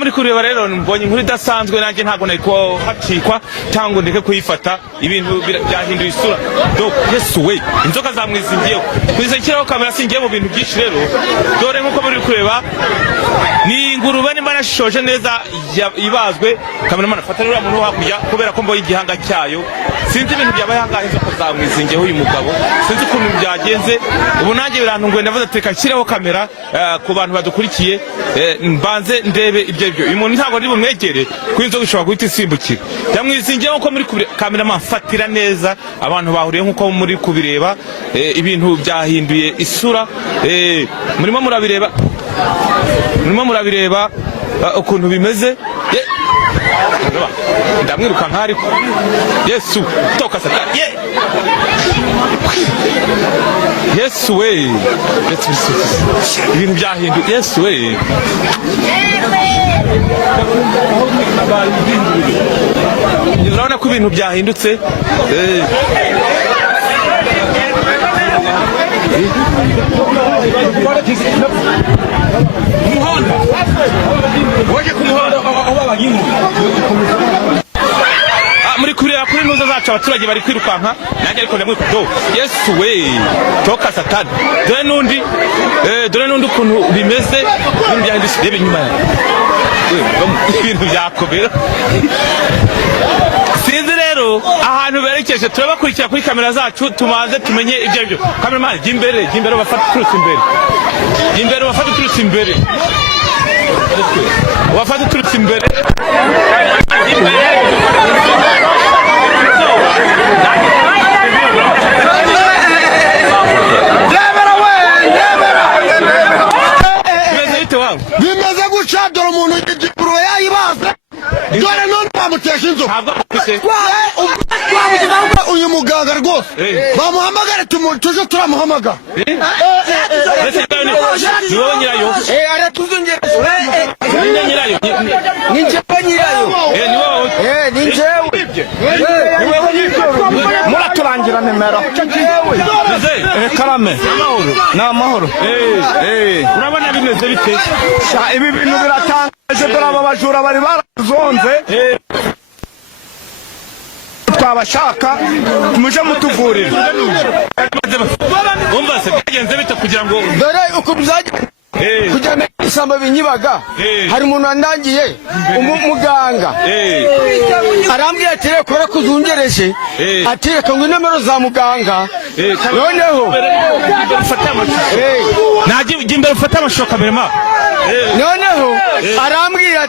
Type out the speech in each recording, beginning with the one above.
muri kureba rero mbonye inkuru idasanzwe nanjye ntago nako hacikwa cyangwa ndeke kuyifata ibintu byahinduye isura donc Yesu we inzoka zamwizingiyeho kwisekiraho kamera singiye mu bintu byinshi rero dore nkuko muri kureba ni ingurube nimba nashoje neza ibazwe kamera afata rero umuntu hakurya kubera ko mboye igihanga cyayo sinzi ibintu byabaye hangahe inzoka zamwizingiyeho uyu mugabo sinzi ukuntu byagenze ubu nanjye birantunguye ndavuze teka nshireho kamera ku bantu badukurikiye mbanze ndebe ibyo uyu muntu ntabwo ari bumwegere ku inzoga ishobora guhita isimbukira yamwizingiyeho ko muri kamera mafatira neza abantu bahuriye nkuko muri kubireba ibintu byahinduye isura murimo murabireba ukuntu bimeze ndamwiruka nkari Yesu toka satani Yesu we ibintu byahinduye Yesu we urabona ko ibintu byahindutse umuhanda waje ku muhanda muri kureba kuri nuza zacu abaturage bari kwirukanka nanjye ariko ndamwe do Yesu we toka satani dore nundi ukuntu bimeze ibintu byahindutse rebe nyuma ibintu byakomera sinzi rero ahantu berekeje turabakurikira kuri kamera zacu tumaze tumenye ibyo kamera j'imbere bafata turutse imbere bafata turutse imbere wafata turutse imbere bimeze guca dore umuntu igipuro yayibaza dore none bamutesha inzoka uyu muganga rwose bamuhamagare tuje turamuhamagara ni wowe nyirayo aratuzongereza ni njyewe nyirayo ni njyewe muraturangira nimero karame ni amahoro urabona bimeze bite ibi bintu biratangaje dore aba bajura bari barazonze twabashaka muje mutuvurira umva se byagenze bite kugira ngo dore uko bizaje kujyana isamba binyibaga hari umuntu wandangiye umuganga arambwira ati reka kubera kuzungereje ati reka ngo nomero za muganga noneho najye imbere ufata amashusho kamera noneho arambwira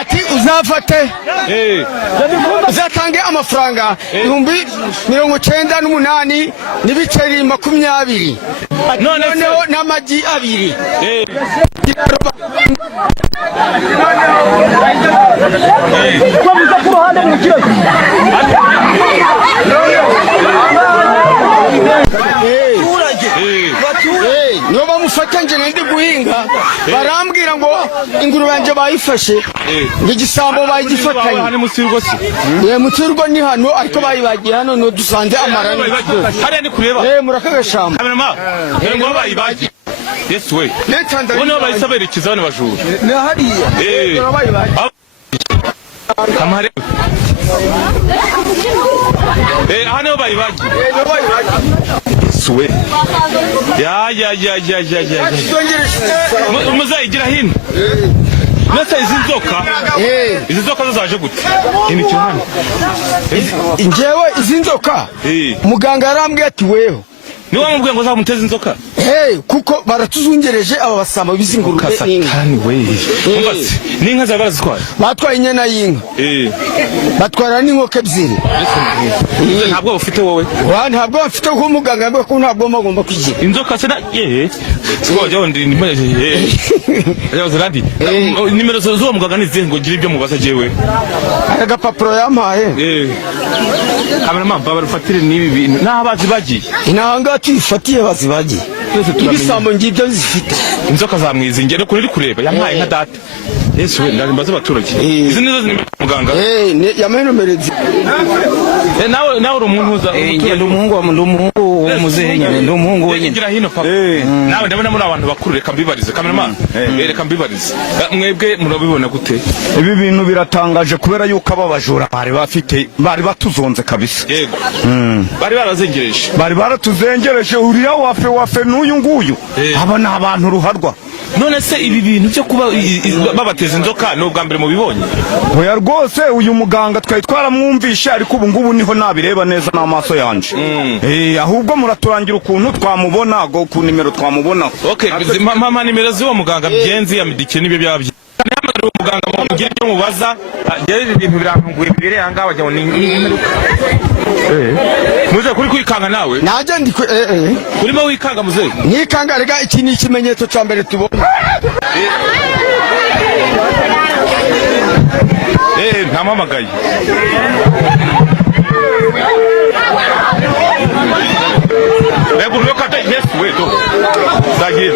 ati uzafate uzatange amafaranga 98 n'ibiceri 20 noneho n'amagi 2 niyo bamufata nje ndi guhinga barambwira ngo ingurube yanje bayifashe ngigisambo bayigifatanye mutirgo ni hano ariko bayibagiye hano no dusanze amarani hariya ni kureba murakagashamba kamera ngo bayibagiye Yesu we uno bayisaberekiza bane bajura ni hariya bayibagiye kamare hano bayibagiye suwe ya muzayigira hino nasa izi nzoka zaje gute ini cyane njyewe izi nzoka muganga yarambwiye ati weho niwe wamubwiye ngo uzamuteze inzoka kuko baratuzungereje aba basamba bizingurube satani we umvase n'inka za barazitwaye batwaye inyana y'inka batwara n'inkoko ebyiri ntabwo ufite wowe ntabwo bafite ko muganga yabwiye ko ntabwo bagomba kugira inzoka se sibajya ndi nimero z'uwo muganga nizihe ngo ngire ibyo mubaza jewe agapapuro yampaye kameraman babarufatire n'ibi bintu n'abazi bagiye inanga tuyifatiye bazibagiye ibisambo ngibyo zifite inzoka zamwizingiye kuri kureba yampaye nka data Yesu we ndazimbaza abaturage izi nizo ziri muganga yamenumerezi nawe uri umuntu uza umuhungu muzehe nyine ndi umuhungu wenyine. Ngira hino papa. Nawe ndabona muri abantu bakuru, reka mbibarize cameraman. Reka mbibarize. Mwebwe murabibona gute? Ibi bintu biratangaje kubera yuko aba bajura bari batuzonze kabisa. Yego. Bari barazengereje. Bari baratuzengereje uriya wafe n'uyu nguyu. Aba ni abantu ruharwa. None se ibi bintu byo kuba babateza inzoka no bwa mbere mu bibonye? Oya rwose uyu muganga twari twaramwumvisha ariko ubu ngubu niho nabireba neza n'amaso yanje. Ahubwo muraturangira ukuntu twamubona go ku nimero twamubona. Okay, mama nimero z'uwo muganga byenzi yamidike nibyo byabye. Namara umuganga mu ngire cyo mubaza, gere ibintu birantunguye bibere yanga bajya ngo ni muze kuri kwikanga nawe. Naje ndi kurimo wikanga muze. Nikanga rega iki ni ikimenyetso cya mbere tubona. Ntamamagaye. Rego lokata yes we do. Zagira.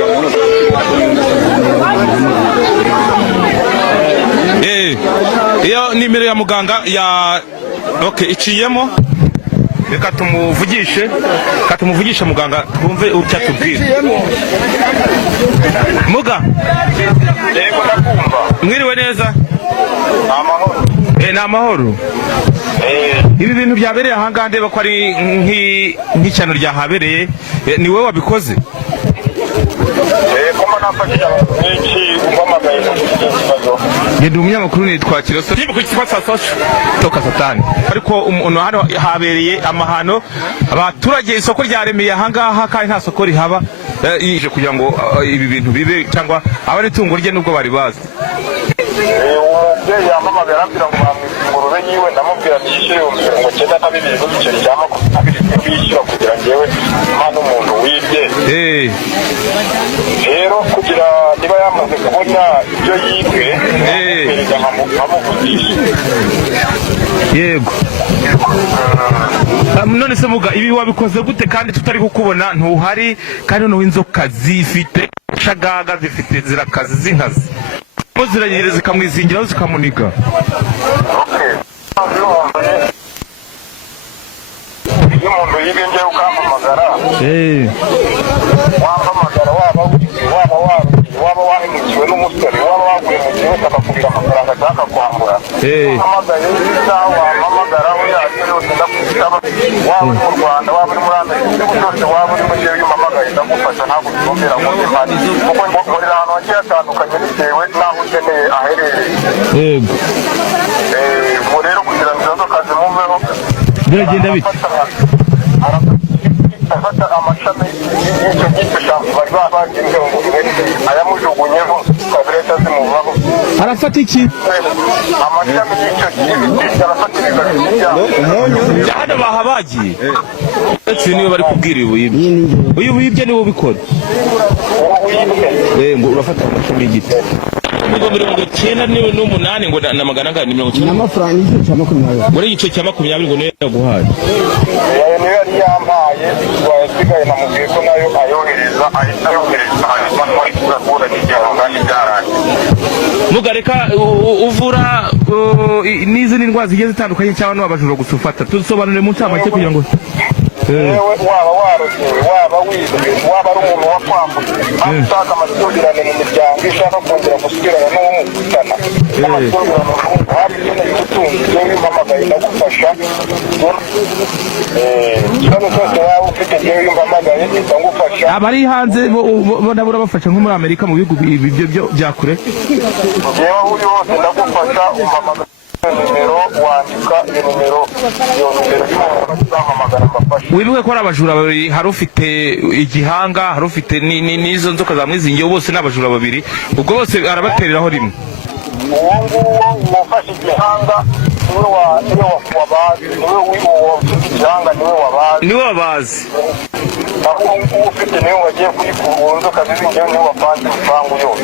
Iyo nimero ya muganga ya okay iciyemo. Reka tumuvugishe muganga twumve ucya tubwira. Muga. Yego ndakumva. Mwiriwe neza. Amahoro. N'amahoro. Ibi bintu byabereye ahanga ndeba ko ari nk'icyano ryahabereye, ni wowe wabikoze? Koma nafashije benshi umamagaye n'ikibazo. Ngende umunyamakuru nitwa Kiroso. Niba kukifa sasosho toka satani. Ariko umuntu hano habereye amahano, abaturage isoko ryaremeye ahanga kandi nta soko rihaba, yije kugira ngo ibi bintu bibe cyangwa abari tungo rye nubwo bari bazi. Umubyeyi yamamagara ambwira ngo bamwingurube yiwe, ndamubwira ati yishyure ngo cyenda n'abibiri n'igiceri cya makumyabiri kwishyura kugira ngewe mpano umuntu wibye. Rero kugira niba yamaze kubona ibyo yibwe perezida nkamuvugisha. Yego. None se muga ibi wabikoze gute kandi tutari kukubona ntuhari kandi no inzoka zifite shagaga zifite zirakazi zinkazi muziragire zikamwizingira zikamuniga? Iyo umuntu yibye ngewe ukampamagara wampamagara waba wahemukiwe n'umusore waba waguye mu gihe akakubwira amafaranga ashaka kwambura uhamagaye isaha wampamagara uyakire yose ndakwisaba, waba uri mu Rwanda waba uri muri Amerika igihugu cyose waba uri mu gihe umpamagaye ndagufasha ntabwo turumbira ngo imari kuko ngorera ahantu hagiye hatandukanye bitewe n'aho ukeneye aherereye. Ubwo rero kugira ngo izo nzoka zimuveho biragenda bite? Afata amashami y'icyo giti shampo bari bagize ngo ayamujugunyeho kabireta zimuvaho. Arafata iki? Amashami y'icyo giti arafata ibibabi byabo. Hano bahabagiye. Ese niwe bari kubwira uyu wibye niwe ubikora. Ngo urafata amashami y'igiti. Ngo 98 ngo na magana ngani 90 n'amafaranga y'icyo cya 20. Ngo n'igiciro cya 20 ngo niyo yaguhaye. Niyo yari yampaye wasigaye namubwiye ko nayo ayohereza ahita yohereza hanyuma muri kugura n'igihanga n'ibyaranye. Mugareka uvura n'izindi ndwara zigiye zitandukanye cyangwa n'abajura gusufata tusobanure mu ncamake kugira ngo waba warogewe waba wibwe waba ari umuntu wakwambuye ashaka amasezerano mu miryango ishaka kongera gusubirana n'uwo mukutana amasezerano hari ikeneye ubutunzi yewe mpamagaye ndagufasha. Ikibazo cyose waba ufite yewe mpamagaye ndagufasha. Abari hanze nabo urabafasha nko muri Amerika mu bihugu ibyo bya kure? Yewe aho uri hose ndagufasha, umpamagaye nimero wandika nimero y'umuntu mbafasha. Wibuke ko ari abajura babiri, hari ufite igihanga hari ufite n'izo nzoka zamwizingiye, bose n'abajura babiri, ubwo bose arabatereraho rimwe. Uwo nguwo wafashe igihanga niwe wabazi, niwe wabazi. Uwo ufite niwe wagiye kuyikura inzoka zizingiye niwe wapanze igipangu yose.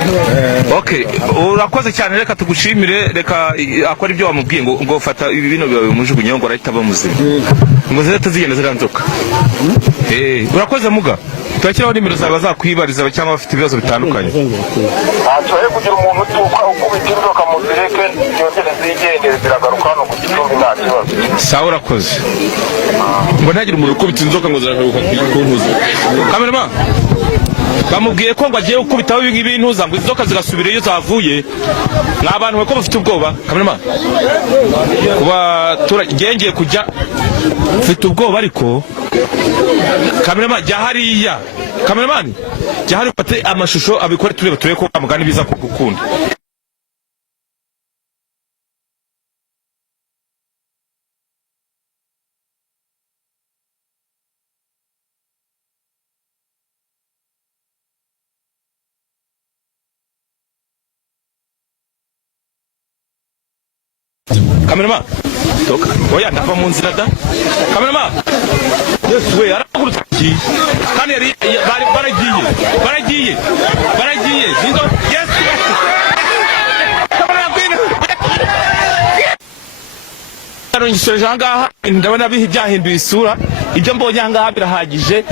Okay, urakoze cyane, reka tugushimire, reka akora ibyo wamubwiye ngo fata ibi bino bibaye umujugunye ngo arahita bamuzima ngo zirete zigenda ziranzoka. Urakoze muga, turakiraho nimero zawe bazakwibariza cyangwa bafite ibibazo bitandukanye. Ntacyo kugira umuntu utuka ukubita inzoka mu zireke yongere zigendere ziragaruka hano ku Gicumbi nta kibazo. sawa urakoze ngo ntagire umuntu ukubita inzoka ngo ziragaruka kuntuza kamerama bamubwiye ko ngo agiye gukubitaho ibintuza ngo inzoka zigasubira iyo zavuye n'abantu bako bafite ubwoba kamerama kuba turagengeye kujya ufite ubwoba ariko kamerama jya hariya kameramani jya hari ufate amashusho abikore turebe ko amugani biza kugukunda Kamerama toka oya ndava mu nzira da kamerama yes we aragurutse kandi yari baragiye zindo yes kamerama kwina arungisoje ngaha ndabona bihi byahinduye isura ibyo mbonye ngaha birahagije